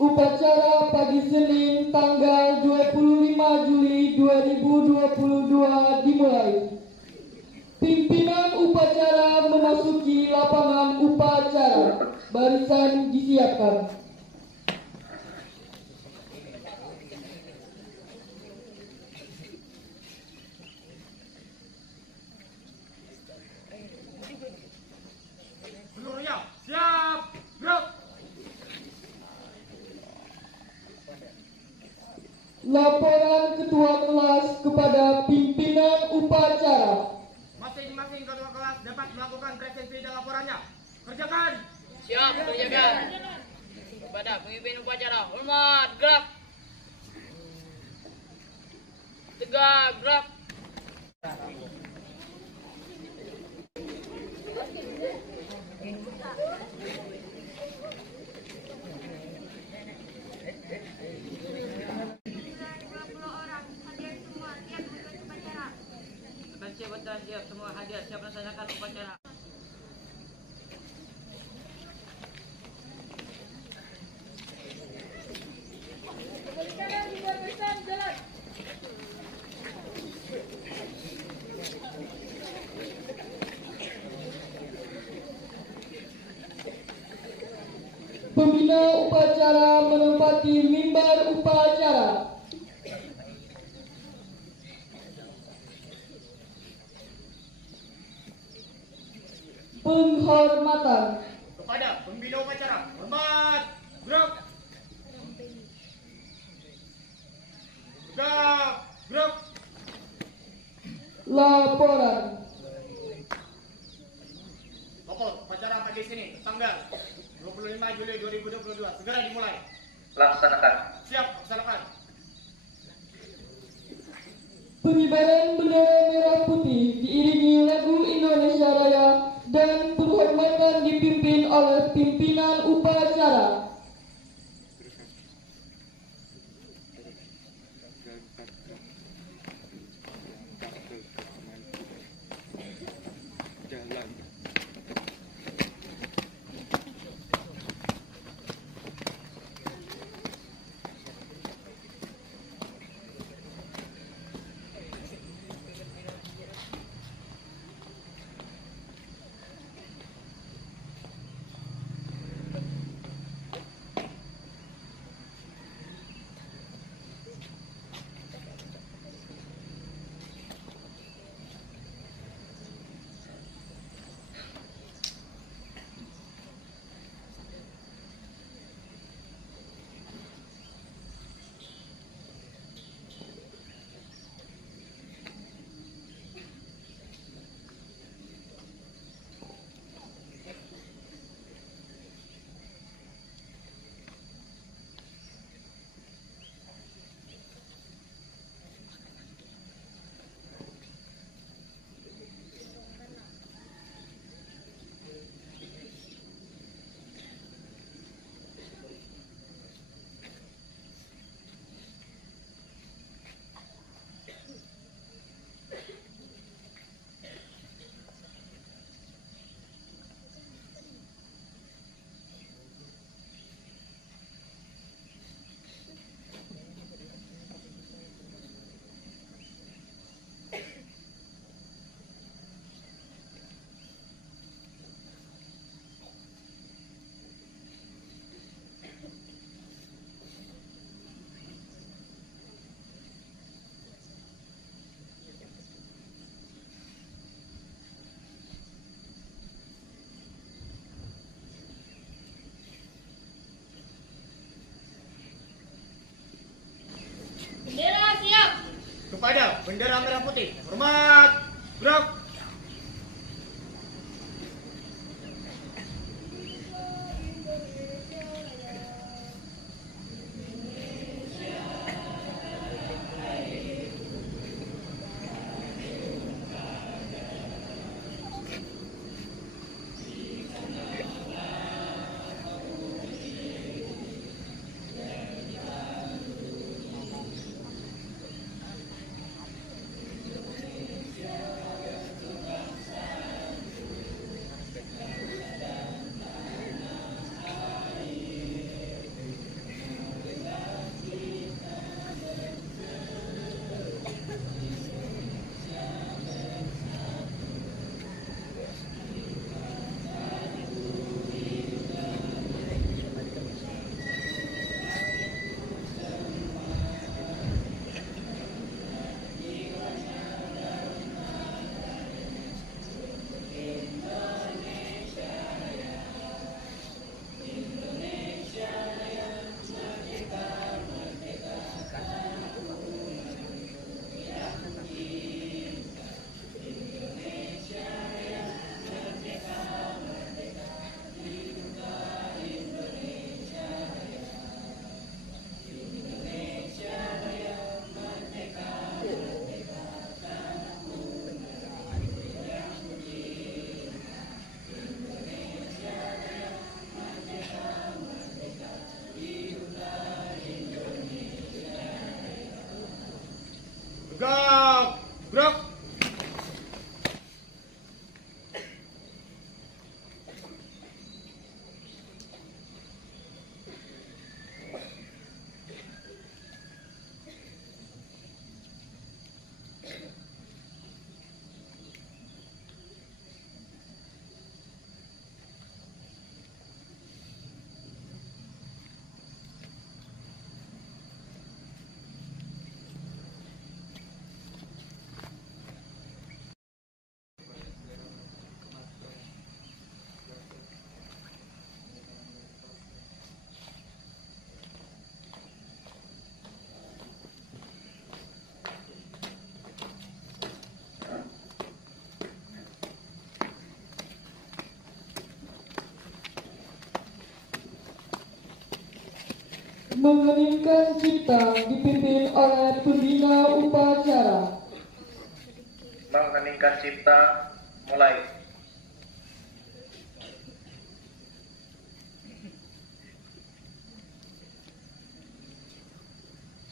Upacara pagi Senin tanggal 25 Juli 2022 dimulai. Pimpinan upacara memasuki lapangan upacara. Barisan disiapkan. Seluruhnya siap, gerak. Laporan ketua kelas kepada pimpinan upacara. Masing-masing ketua kelas dapat melakukan presensi dan laporannya. Kerjakan. Siap, kerjakan. Kepada pemimpin upacara, hormat, gerak. Tegak, gerak. Siap, semua hadir, siap melaksanakan upacara. Pembina upacara menempati mimbar upacara. Penghormatan Kepada pembina upacara, hormat, gerak. Tegak, gerak. laporan. Pokok upacara pagi Senin tanggal 25 Juli 2022 segera dimulai. Laksanakan. Siap, laksanakan. Pengibaran bendera merah putih diiringi lagu Indonesia Raya dan penghormatan dipimpin oleh pimpinan upacara. Bendera siap. Kepada bendera merah putih, hormat, gerak. Tegak, gerak. Mengeningkan cipta dipimpin oleh pembina upacara. Mengheningkan cipta, mulai.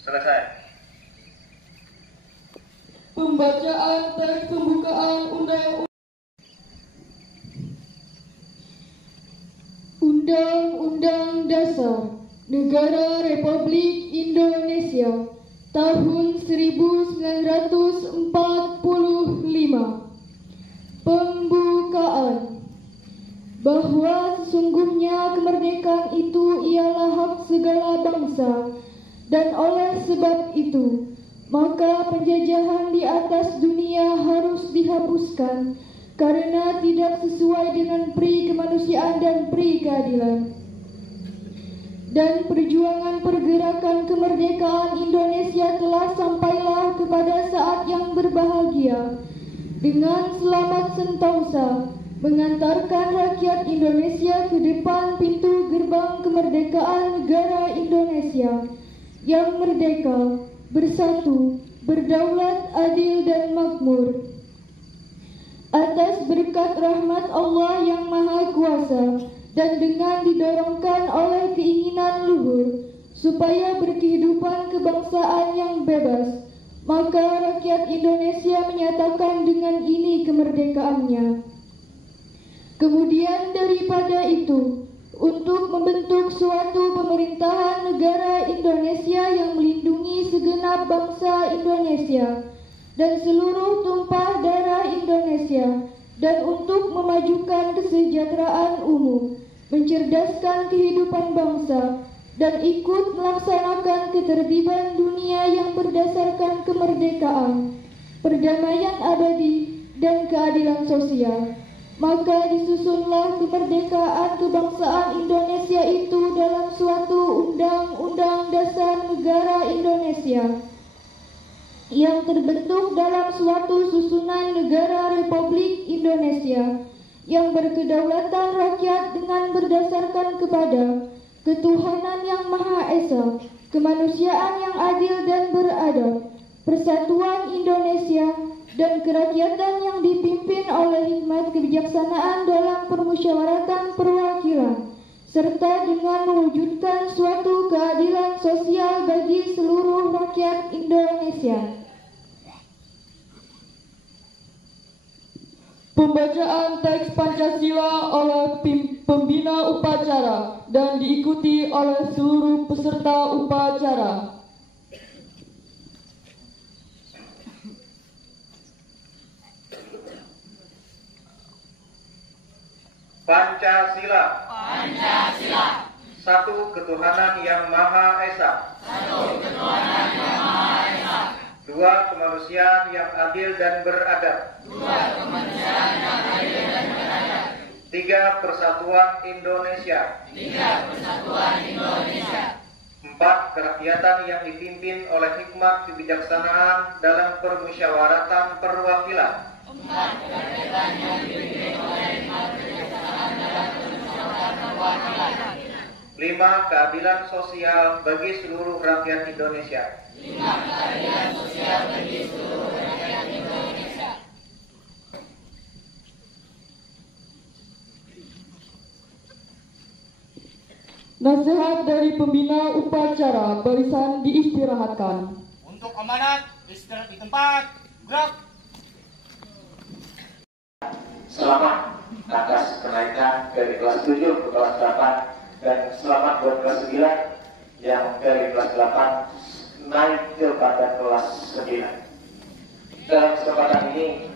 Selesai. Pembacaan teks pembukaan Undang-Undang Dasar Negara Republik Indonesia tahun 1945. Pembukaan. Bahwa sesungguhnya kemerdekaan itu ialah hak segala bangsa, dan oleh sebab itu maka penjajahan di atas dunia harus dihapuskan karena tidak sesuai dengan pri kemanusiaan dan pri keadilan. Dan perjuangan pergerakan kemerdekaan Indonesia telah sampailah kepada saat yang berbahagia dengan selamat sentosa mengantarkan rakyat Indonesia ke depan pintu gerbang kemerdekaan negara Indonesia yang merdeka, bersatu, berdaulat, adil dan makmur. Atas berkat rahmat Allah yang Maha Kuasa dan dengan didorongkan oleh keinginan luhur supaya berkehidupan kebangsaan yang bebas, maka rakyat Indonesia menyatakan dengan ini kemerdekaannya. Kemudian daripada itu, untuk membentuk suatu pemerintahan negara Indonesia yang melindungi segenap bangsa Indonesia dan seluruh tumpah darah Indonesia, dan untuk memajukan kesejahteraan umum, mencerdaskan kehidupan bangsa, dan ikut melaksanakan ketertiban dunia yang berdasarkan kemerdekaan, perdamaian abadi, dan keadilan sosial. Maka disusunlah kemerdekaan kebangsaan Indonesia itu dalam suatu Undang-Undang Dasar Negara Indonesia yang terbentuk dalam suatu susunan negara Republik Indonesia yang berkedaulatan rakyat dengan berdasarkan kepada ketuhanan yang Maha Esa, kemanusiaan yang adil dan beradab, persatuan Indonesia, dan kerakyatan yang dipimpin oleh hikmat kebijaksanaan dalam permusyawaratan perwakilan, serta dengan mewujudkan suatu keadilan sosial bagi seluruh rakyat Indonesia. Pembacaan teks Pancasila oleh pembina upacara dan diikuti oleh seluruh peserta upacara. Pancasila. Pancasila. Satu ketuhanan yang Maha Esa. Satu ketuhanan yang Maha Esa. Dua kemanusiaan yang adil dan beradab. Dua kemanusiaan yang adil dan beradab. Tiga persatuan Indonesia. Tiga persatuan Indonesia. Empat kerakyatan yang dipimpin oleh hikmat kebijaksanaan dalam permusyawaratan perwakilan. Empat kerakyatan yang dipimpin oleh hikmat kebijaksanaan dalam permusyawaratan perwakilan. Lima keadilan sosial bagi seluruh rakyat Indonesia. Lima keadilan sosial bagi seluruh rakyat Indonesia. Nasihat dari pembina upacara, barisan diistirahatkan. Untuk amanat, Istirahat di tempat. Gerak. Selamat atas kenaikan dari kelas 7 ke kelas 8 dan selamat buat kelas 9 yang dari kelas 8 naik kepada kelas 9. Dalam kesempatan ini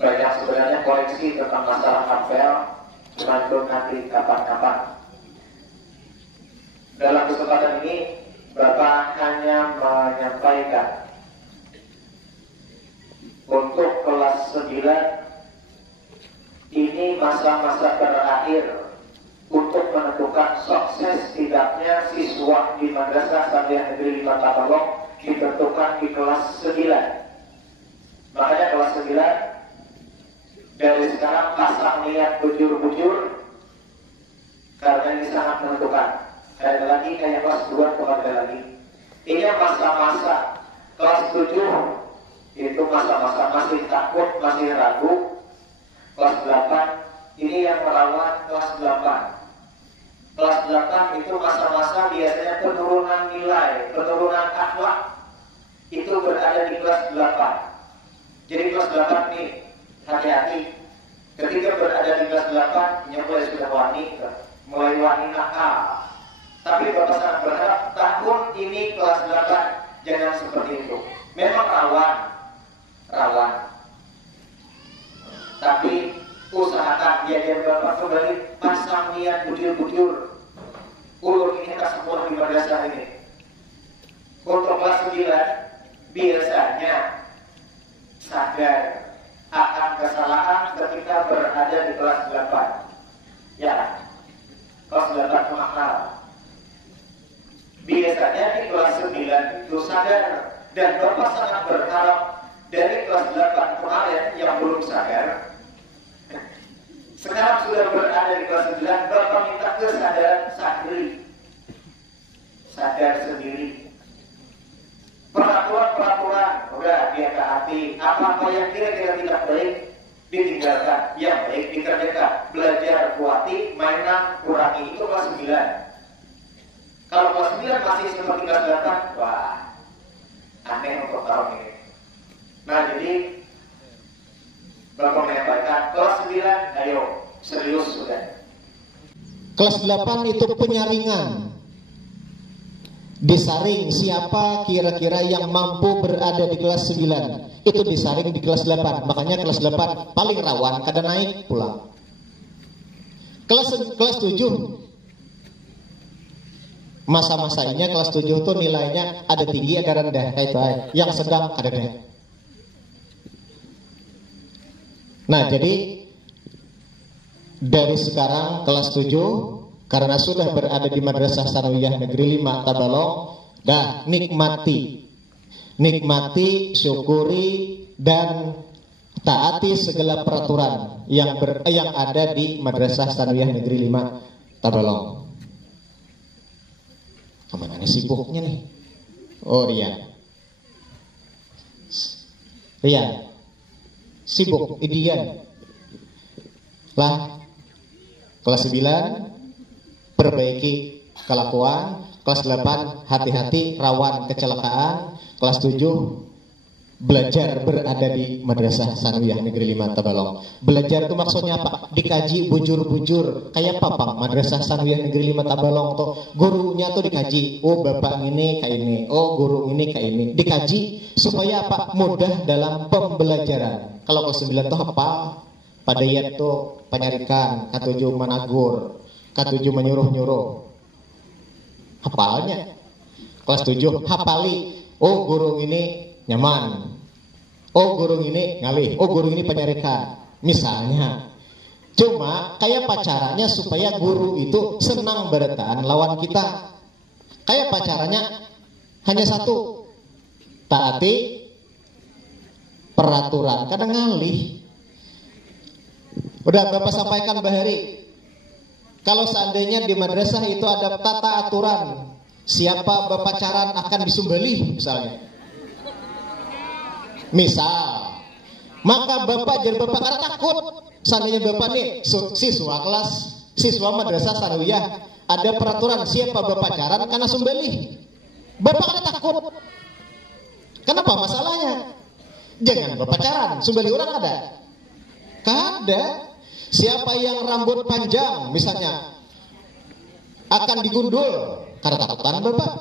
banyak sebenarnya koleksi tentang masalah apel, cuman belum nanti kapan-kapan. Dalam kesempatan ini Bapak hanya menyampaikan untuk kelas 9 ini masa-masa terakhir untuk menentukan sukses tidaknya siswa di Madrasah Sanawiyah Negeri 5 Tabalong ditentukan di kelas 9. Makanya kelas 9 dari sekarang pasang niat bujur-bujur karena ini sangat menentukan. Ada lagi kayak kelas 2 keluarga lagi. Ini masa-masa kelas 7 itu masa-masa masih takut, masih ragu. Kelas 8 ini yang merawat kelas 8. Kelas 8 itu masa-masa biasanya penurunan nilai, penurunan akhlak. Itu berada di kelas 8. Jadi kelas 8 nih, hati-hati. Ketika berada di kelas 8, mulai sudah mulai wani nakal. Tapi Bapak sangat berharap tahun ini kelas 8 jangan seperti itu. Memang rawan. Tapi usahakan dia Bapak kembali pasang niat bujur-bujur. Ulur ini tak sempurna di madrasah ini. Untuk kelas 9 biasanya sadar akan kesalahan ketika berada di kelas 8. Ya, kelas 8 mahal. Biasanya di kelas 9 itu sadar. Dan Bapak sangat berharap dari kelas 8 kemarin yang belum sadar, sekarang sudah berada di kelas 9, Bapak minta kesadaran sadar sendiri. Peraturan udah dia taati. Apa-apa yang kira-kira tidak baik ditinggalkan, yang baik dikerjakan. Belajar kuati, mainan kurangi. Itu kelas 9. Kalau kelas 9 masih seperti kelas 8, wah, aneh untuk tahun ini. Nah, jadi Bapak menyampaikan kelas 9, ayo serius sudah. Kelas 8 itu penyaringan. Disaring siapa kira-kira yang mampu berada di kelas 9. Itu disaring di kelas 8. Makanya kelas 8 paling rawan kadang naik pulang. Kelas 7 masa-masanya kelas 7 itu nilainya ada tinggi ada rendah, itu yang sedang ada rendah. Nah, jadi dari sekarang kelas 7 karena sudah berada di Madrasah Sanawiyah Negeri 5 Tabalong, dah nikmati, syukuri dan taati segala peraturan yang ada di Madrasah Sanawiyah Negeri 5 Tabalong. Kemana nih sibuknya nih? Oh, Rian sibuk Idian lah. Kelas 9 perbaiki kelakuan. Kelas 8 hati-hati rawan kecelakaan. Kelas 7 belajar berada di Madrasah Sanawiyah Negeri 5 Tabalong. Belajar itu maksudnya apa? Dikaji bujur-bujur. Kayak apa, Bang? Madrasah Sanawiyah Negeri 5 Tabalong tuh gurunya tuh dikaji. Oh, bapak ini kayak ini. Oh, guru ini kayak ini. Dikaji supaya apa? Mudah dalam pembelajaran. Kalau kelas 9 tuh apa? Padayat tuh penyarikan, K7 menagur, K7 menyuruh-nyuruh. Hafalnya. Kelas 7 hafali. Oh, guru ini nyaman. Oh, guru ini ngalih. Oh, guru ini penyarikan. Misalnya. Cuma kayak pacarannya supaya guru itu senang bertahan lawan kita. Kayak pacarannya hanya satu. Taati peraturan. Kadang ngalih. Udah Bapak sampaikan Bahari. Kalau seandainya di madrasah itu ada tata aturan. Siapa berpacaran akan disumbali misalnya. Misal, maka Bapak jadi Bapak karena takut. Seandainya Bapak nih siswa madrasah Sanawiyah ada peraturan siapa berpacaran karena sumbali. Bapak karena takut. Kenapa masalahnya? Jangan berpacaran. Sumber orang ada? Kada. Siapa yang rambut panjang misalnya akan digundul karena takutan Bapak.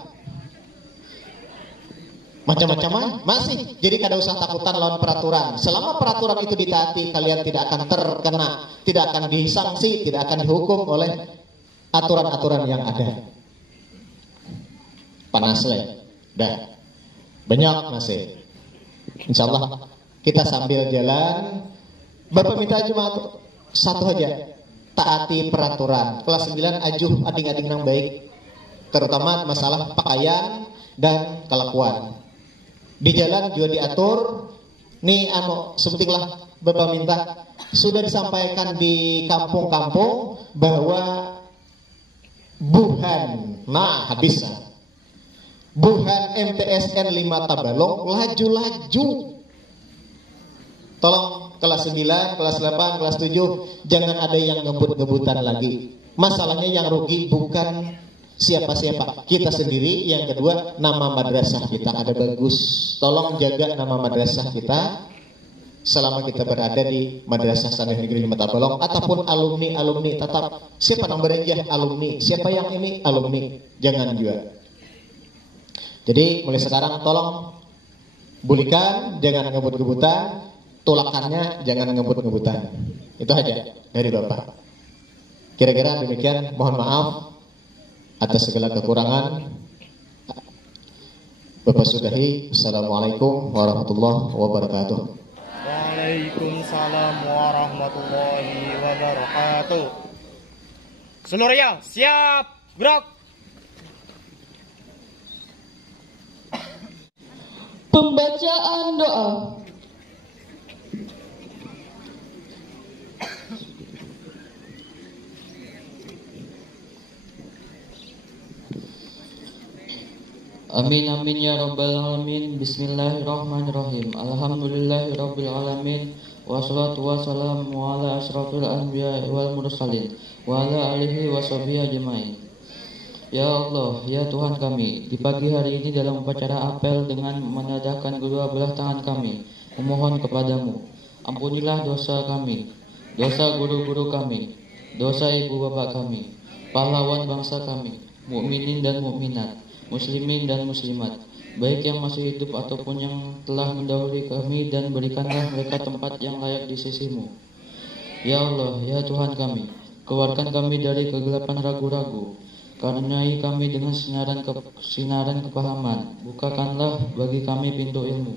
Macam-macam masih. Jadi kada usah takutan lawan peraturan. Selama peraturan itu ditaati, kalian tidak akan terkena, tidak akan disanksi, tidak akan dihukum oleh aturan-aturan yang ada. Panas le. Dah. Banyak masih. Insya Allah kita sambil jalan. Bapak minta cuma satu aja, taati peraturan. Kelas 9 ajuh ading-ading nang baik, terutama masalah pakaian dan kelakuan. Di jalan juga diatur. Nih sebutinglah Bapak minta, sudah disampaikan di kampung-kampung bahwa buhan, nah habislah. Buhan MTSN 5 Tabalong laju-laju. Tolong kelas 9, kelas 8, kelas 7 jangan ada yang ngebut-ngebutan lagi. Masalahnya yang rugi bukan siapa-siapa, kita sendiri. Yang kedua, nama madrasah kita ada bagus. Tolong jaga nama madrasah kita selama kita berada di Madrasah Sanawiyah Negeri 5 Tabalong ataupun alumni tetap. Siapa yang berenjah alumni, siapa yang ini alumni, jangan juga. Jadi mulai sekarang tolong bulikan, jangan ngebut-ngebutan, tulakannya jangan ngebut-ngebutan. Itu aja dari Bapak. Kira-kira demikian, mohon maaf atas segala kekurangan. Bapak sudahi. Assalamualaikum warahmatullahi wabarakatuh. Waalaikumsalam warahmatullahi wabarakatuh. Seluruhnya siap, gerak. Pembacaan doa. Amin amin ya rabbal alamin. Bismillahirrahmanirrahim. Alhamdulillahirabbil alamin. Wassalatu wassalamu ala asyrafil anbiya wal mursalin wa ala alihi washabihi ajmain. Ya Allah, ya Tuhan kami, di pagi hari ini dalam upacara apel dengan menadahkan kedua belah tangan kami, memohon kepadamu, ampunilah dosa kami, dosa guru-guru kami, dosa ibu bapak kami, pahlawan bangsa kami, mukminin dan mukminat, muslimin dan muslimat, baik yang masih hidup ataupun yang telah mendahului kami, dan berikanlah mereka tempat yang layak di sisimu. Ya Allah, ya Tuhan kami, keluarkan kami dari kegelapan ragu-ragu, karenai kami dengan sinaran kepahaman, bukakanlah bagi kami pintu ilmu,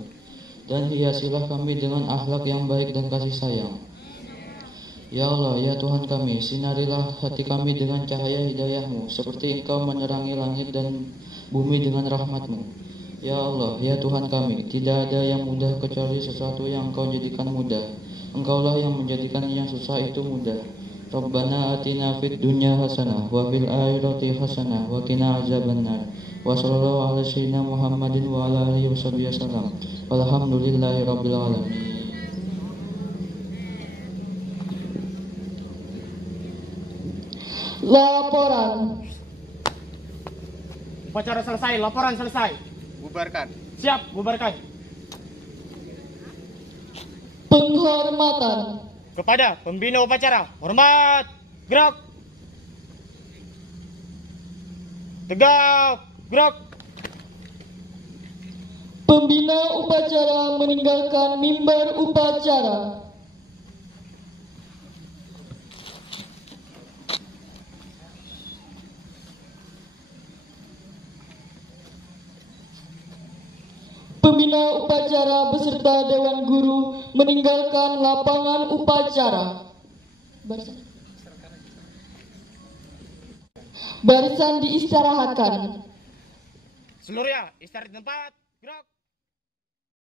dan hiasilah kami dengan akhlak yang baik dan kasih sayang. Ya Allah, ya Tuhan kami, sinarilah hati kami dengan cahaya hidayahmu, seperti Engkau menerangi langit dan bumi dengan rahmatmu. Ya Allah, ya Tuhan kami, tidak ada yang mudah kecuali sesuatu yang Engkau jadikan mudah. Engkaulah yang menjadikan yang susah itu mudah. Rabbana atina fid dunya hasanah wa fil akhirati hasanah wa qina azabannar. Wa sallallahu ala sayyidina Muhammadin wa ala alihi wasallam. Walhamdulillahirabbil alamin. Laporan. Upacara selesai, laporan selesai. Bubarkan. Siap, bubarkan. Penghormatan. Kepada pembina upacara, hormat, gerak. Tegak, gerak. Pembina upacara meninggalkan mimbar upacara. Pembina upacara beserta Dewan Guru meninggalkan lapangan upacara. Barisan diistirahatkan. Seluruhnya istirahat di tempat, gerak.